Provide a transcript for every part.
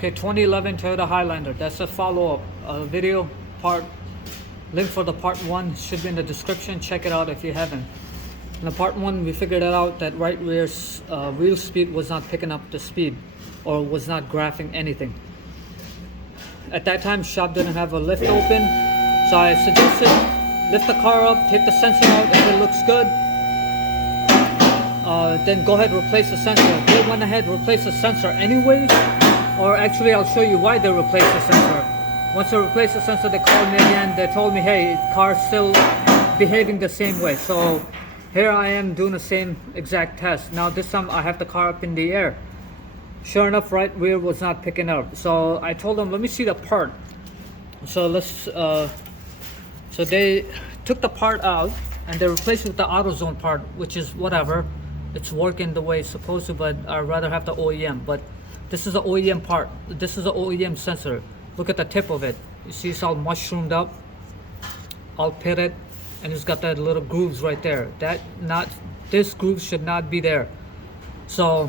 Okay, 2011 Toyota Highlander. That's a follow-up video part. Link for the part 1 should be in the description. Check it out if you haven't. In the part 1, we figured it out that right rear wheel speed was not picking up the speed, or was not graphing anything. At that time, shop didn't have a lift open, so I suggested lift the car up, take the sensor out. If it looks good, then go ahead, replace the sensor. They went ahead, replace the sensor anyways, or actually I'll show you why they replaced the sensor. Once they replaced the sensor, they called me again. They told me, hey, car's still behaving the same way. So here I am doing the same exact test. Now this time I have the car up in the air. Sure enough, right rear was not picking up. So I told them, let me see the part. So so they took the part out and they replaced it with the AutoZone part, which is whatever. It's working the way it's supposed to, but I'd rather have the OEM. But this is the OEM part. This is the OEM sensor. Look at the tip of it. You see it's all mushroomed up, all pitted, and it's got that little grooves right there. This groove should not be there. So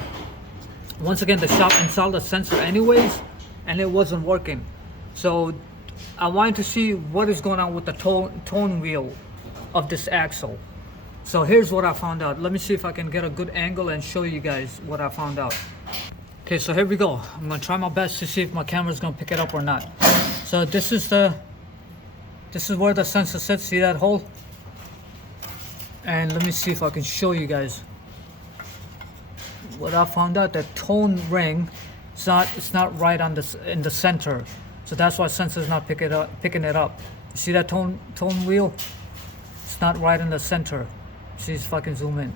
once again, the shop installed a sensor anyways, and it wasn't working. So I wanted to see what is going on with the tone wheel of this axle. So here's what I found out. Let me see if I can get a good angle and show you guys what I found out. Okay, so here we go. I'm gonna try my best to see if my camera's gonna pick it up or not. So this is where the sensor sits. See that hole? And let me see if I can show you guys what I found out. That tone ring, it's not right in the center. So that's why sensor's not picking it up. You see that tone wheel? It's not right in the center. See, if I can zoom in.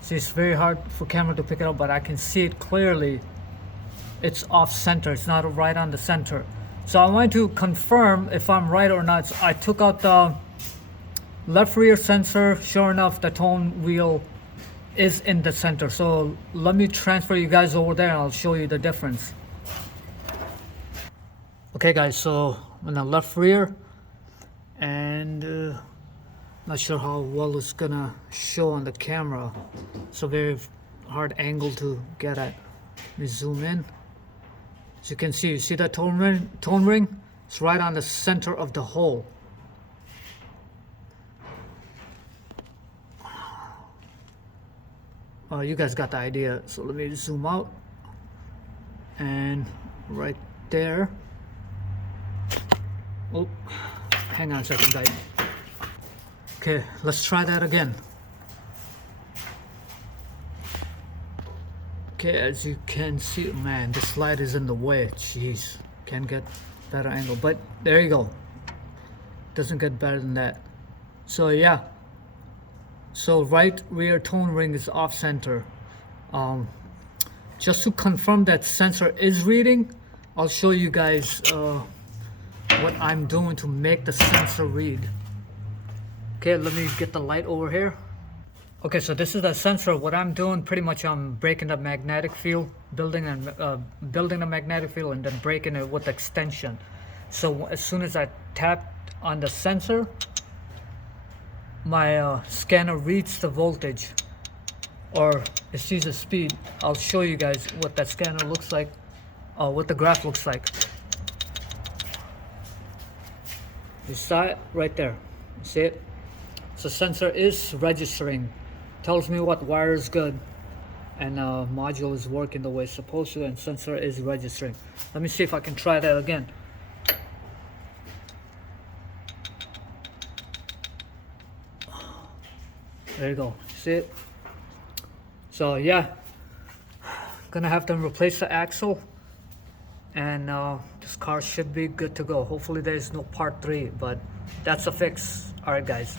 See, it's very hard for camera to pick it up, but I can see it clearly. It's off center. It's not right on the center. So I want to confirm if I'm right or not. So I took out the left rear sensor. Sure enough, the tone wheel is in the center. So let me transfer you guys over there and I'll show you the difference. Okay guys, so on the left rear, and not sure how well it's gonna show on the camera. It's a very hard angle to get at. Let me zoom in. As you can see, you see that tone ring? It's right on the center of the hole. You guys got the idea. So let me zoom out, and right there. Oh, hang on a second, guys. Okay, let's try that again. Okay, as you can see, man, this light is in the way. Jeez, can't get better angle, but there you go. Doesn't get better than that. So yeah, so right rear tone ring is off center. Just to confirm that sensor is reading, I'll show you guys what I'm doing to make the sensor read. Okay, let me get the light over here. Okay, so this is the sensor. What I'm doing, pretty much I'm breaking the magnetic field, building the magnetic field, and then breaking it with extension. So as soon as I tap on the sensor, my scanner reads the voltage, or it sees the speed. I'll show you guys what that scanner looks like, what the graph looks like. You saw it right there. You see it? So sensor is registering. Tells me what wire is good, and module is working the way it's supposed to, and sensor is registering. Let me see if I can try that again. There you go. See it? So yeah, gonna have to replace the axle, and this car should be good to go. Hopefully there's no part 3, but that's a fix. All right guys.